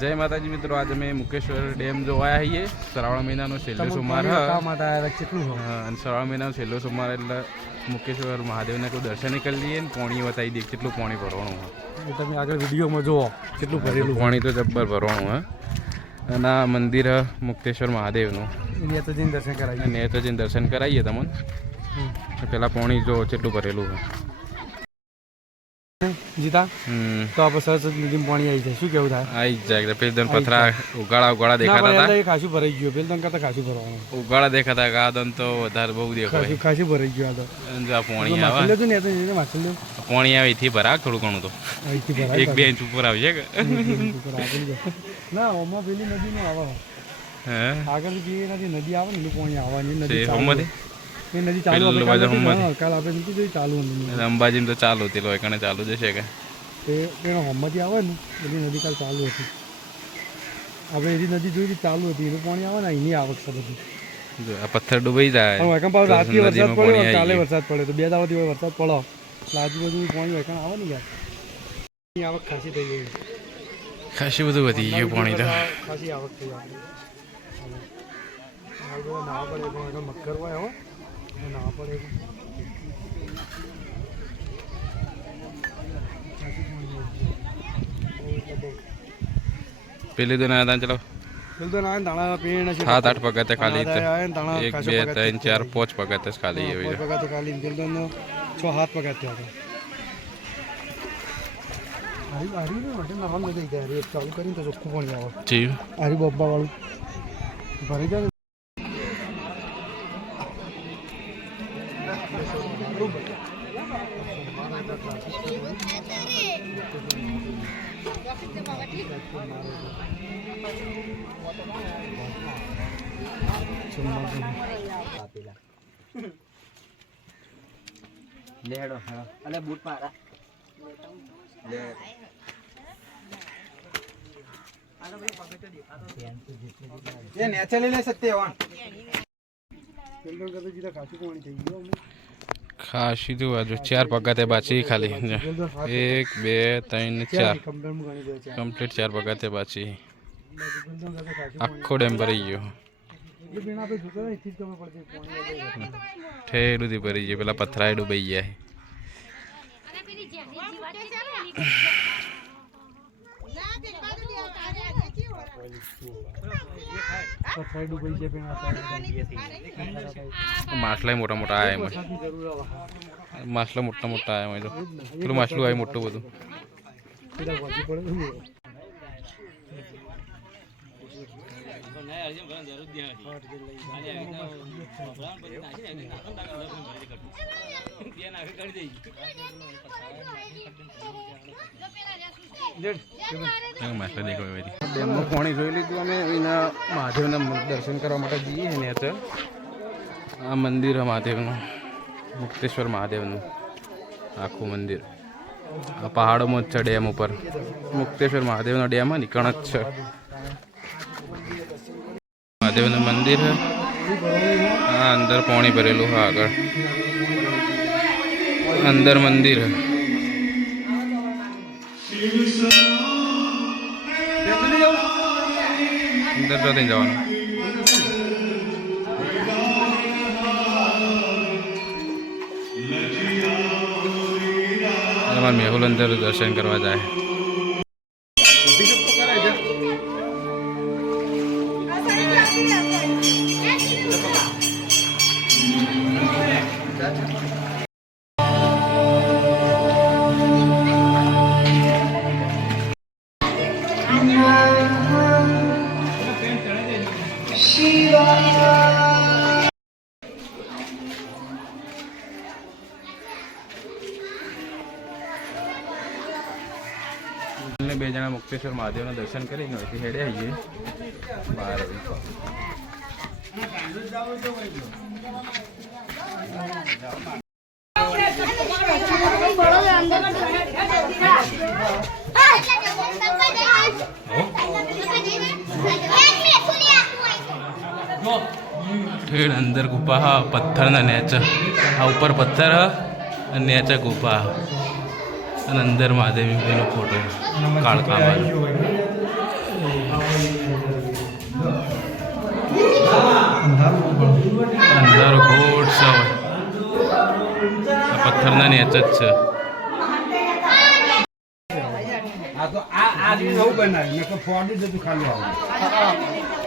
જય માતાજી મિત્રો આજે અમે મુકેશ્વર ડેમ જોવા આવીએ શ્રાવણ મહિનાનો છેલ્લો સોમવાર અને શ્રાવણ મહિનાનો છેલ્લો સોમવાર એટલે મુકેશ્વર મહાદેવને કોઈ દર્શન કરી લઈએ ને પોણી બતાવી દઈએ કેટલું પોણી ભરવાનું હોય તમે આગળ વિડીયોમાં જુઓ કેટલું ભરેલું પાણી તો જબ્બર ભરવાનું હોય અને આ મંદિર મુકેશ્વર મુક્તેશ્વર મહાદેવનું જઈને દર્શન કરાવીએ. જઈને દર્શન કરાવીએ તમને. પેલા પાણી જો કેટલું ભરેલું હે જીતા? તો આપણે સરસ નદીમાં પાણી આવી જાય. શું કેવું થાય? આવી જાય. પેલી દન પથરા ઉગાડા ઉગાડા દેખાતા હતા? એ ખાસું ભરાઈ ગયું. પેલ કરતા ખાસું ભરવાનું. ઉગાડા દેખાતા આ તો વધારે બહુ દેખાય. ખાસું ભરાઈ ગયું આ તો. પોણી આવે. લેતું ને એ તો માછલી પાણી આવે થી ભરાક થોડું ઘણું તો. એક બે ઇંચ ઉપર આવશે કે. ના ઓમાં પેલી નદીનું આવે. હે? આગળ જે નદી નદી આવે ને પાણી આવવાની. નદી તે ચાલુ હોમમાંથી એ નદી ચાલુ પેલું આપણે બાજુ કાલ નથી હોમમાંથી. હા, કાલ આપણે નથી જોઈ ચાલુ નદી અંબાજીમાં તો ચાલુ હતી લોય કણે ચાલુ જશે કે? તેનો એનો હોમમાંથી આવે ને એની નદી કાલ ચાલુ હતી. આપણે એની નદી જોઈ ચાલુ હતી એનું પાણી આવે ને એની આવક છે. બધી આ પથ્થર ડૂબી જાય. પણ વૈકમ રાતથી વરસાદ પડ્યો કાલે વરસાદ પડ્યો તો બે દાવાથી હોય વરસાદ પડો એટલે આજુબાજુ પાણી વૈકણ આવે ને યાર? આવક ખાસી થઈ ગઈ. ખાસી બધું વધી ગયું પાણી તો. ખાસી આવક થઈ આપણે પડે મગર હોય હો નાવા પડે. પેલી તો ના ચલો પેલું તો ના દાણા પીણ છે સાત આઠ પગથે ખાલી એક બે ત્રણ ચાર પાંચ પગથે ખાલી એવી પગાર ખાલી તો છ પગાર થયા હતા હારી બબ્બા વાળું ભરી નામ નથી ગયા હારી એક ચાલુ કરીને તો ચોખ્ખું પાણી આવે જીવ હારી બબ્બા વાળું ભરી જાય ને લે હેડો. અલે બૂટ મારા લે. એ નેચરલી લે સત્ય ઓન પેલું કરતા જીતા કાચું પાણી થઈ ગયું અમને. સીધું બાજુ ચાર પગાતે બાચી ખાલી. એક, બે, ત્રણ, ચાર. કમ્પ્લીટ ચાર પગાતે બાચી. આખો ડેમ ભરાઈ ગયો. આવે. ઠેરુંથી ભરી ગયો. પેલા પથરાય ડૂબાઈ જાય પથરાઈ ડૂબાઈ જાય પેલા સાઈડ. માછલા મોટા મોટા આયા એમાં. માછલા મોટા મોટા આયા એમાં પેલું માછલું આવે મોટું બધું પેલા વાગી પડે ને. હા, માછલા દેખાય એવી ડેમનું પાણી જોઈ લીધું અમે. એના મહાદેવના દર્શન કરવા માટે જઈએ ને ત્યાં આ મંદિર મહાદેવનું. મુક્તેશ્વર મહાદેવનું. આખું મંદિર. આ પહાડોમાં જ છે ડેમ ઉપર. મુક્તેશ્વર મહાદેવનો ડેમ હોય ને કણ જ છે. મહાદેવનું મંદિર હે હા અંદર પાણી ભરેલું હા આગળ. અંદર મંદિર હે અંદર તો જવાનું. મેહુલ અંદર દર્શન કરવા જાય. એટલે બે જણા મુક્તેશ્વર મહાદેવના દર્શન કરીને અહીંથી હેડે આવીએ. બહાર ઠેડ અંદર ગુફા પથ્થરના નેચ. આ ઉપર પથ્થર અને નેચે ગુફા. અને અંદર મહાદેવીભાઈનો ફોટો કાળકામાં અંધારો ઘોટ સવાય આ પથ્થરના નેચ જ છે. આ તો આ આદમી નવું બનાવ્યું મેં તો ફોડી જતું ખાલી આવું.